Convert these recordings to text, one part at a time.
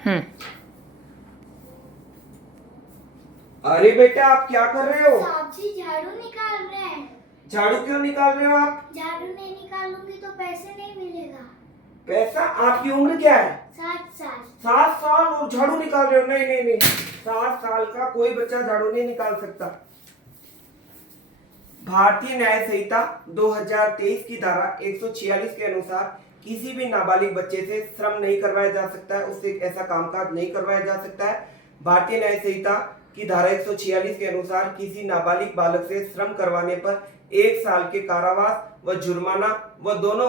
हम्म। अरे बेटा, आप क्या कर रहे हो? साहब जी झाड़ू निकाल रहे हैं। झाड़ू क्यों निकाल रहे हो आप? झाड़ू नहीं निकालूंगी तो पैसे नहीं मिलेगा। पैसा? आपकी उम्र क्या है? 7 साल। 7 साल और झाड़ू निकाल रहे हो? नहीं नहीं नहीं, 7 साल का कोई बच्चा झाड़ू नहीं निकाल सकता। भारतीय न्याय संहिता 2023 की धारा 146 के अनुसार किसी भी नाबालिग बच्चे से श्रम नहीं करवाया जा सकता है, उससे ऐसा कामकाज नहीं करवाया जा सकता है। भारतीय न्याय संहिता की धारा 146 के अनुसार किसी नाबालिग बालक से श्रम करवाने पर 1 साल के कारावास व जुर्माना व दोनों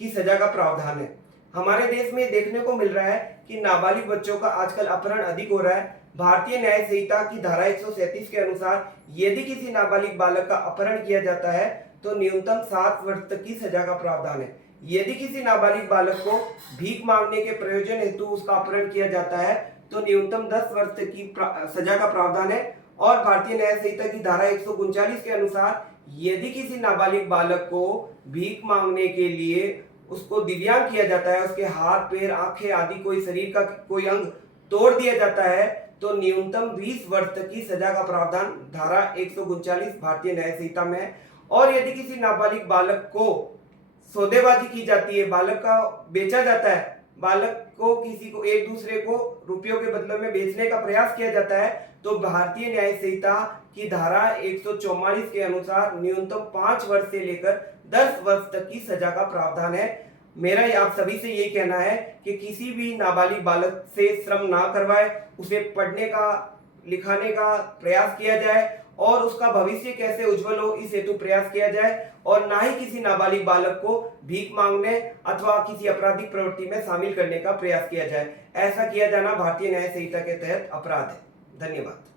की सजा का प्रावधान है। हमारे देश में देखने को मिल रहा है कि नाबालिग बच्चों का आजकल अपहरण अधिक हो रहा है। भारतीय न्याय संहिता की धारा 137 के अनुसार यदि किसी नाबालिग बालक का अपहरण किया जाता है तो न्यूनतम 7 वर्ष तक की सजा का प्रावधान है। यदि किसी नाबालिग बालक को भीख मांगने के प्रयोजन हेतु उसका अपहरण किया जाता है तो न्यूनतम 10 वर्ष तक की सजा का प्रावधान है। और भारतीय न्याय संहिता की धारा 139 के अनुसार यदि किसी नाबालिग बालक को भीख मांगने के लिए उसको दिव्यांग किया जाता है, उसके हाथ पैर आंखें आदि कोई शरीर का कोई अंग तोड़ दिया जाता है तो न्यूनतम 20 वर्ष तक की सजा का प्रावधान धारा 139 भारतीय न्याय संहिता में है। और यदि किसी नाबालिग बालक को सौदेबाजी की जाती है, बालक का बेचा जाता है, बालक को किसी को एक दूसरे को रुपयों के बदले में बेचने का प्रयास किया जाता है तो भारतीय न्याय संहिता की धारा 144 के अनुसार न्यूनतम 5 वर्ष से लेकर 10 वर्ष तक की सजा का प्रावधान है। मेरा आप सभी से यही कहना है कि किसी भी नाबालिग बालक से श्रम ना करवाए, उसे पढ़ने का लिखाने का प्रयास किया जाए और उसका भविष्य कैसे उज्जवल हो इस हेतु प्रयास किया जाए और ना ही किसी नाबालिग बालक को भीख मांगने अथवा किसी आपराधिक प्रवृत्ति में शामिल करने का प्रयास किया जाए। ऐसा किया जाना भारतीय न्याय संहिता के तहत अपराध है। धन्यवाद।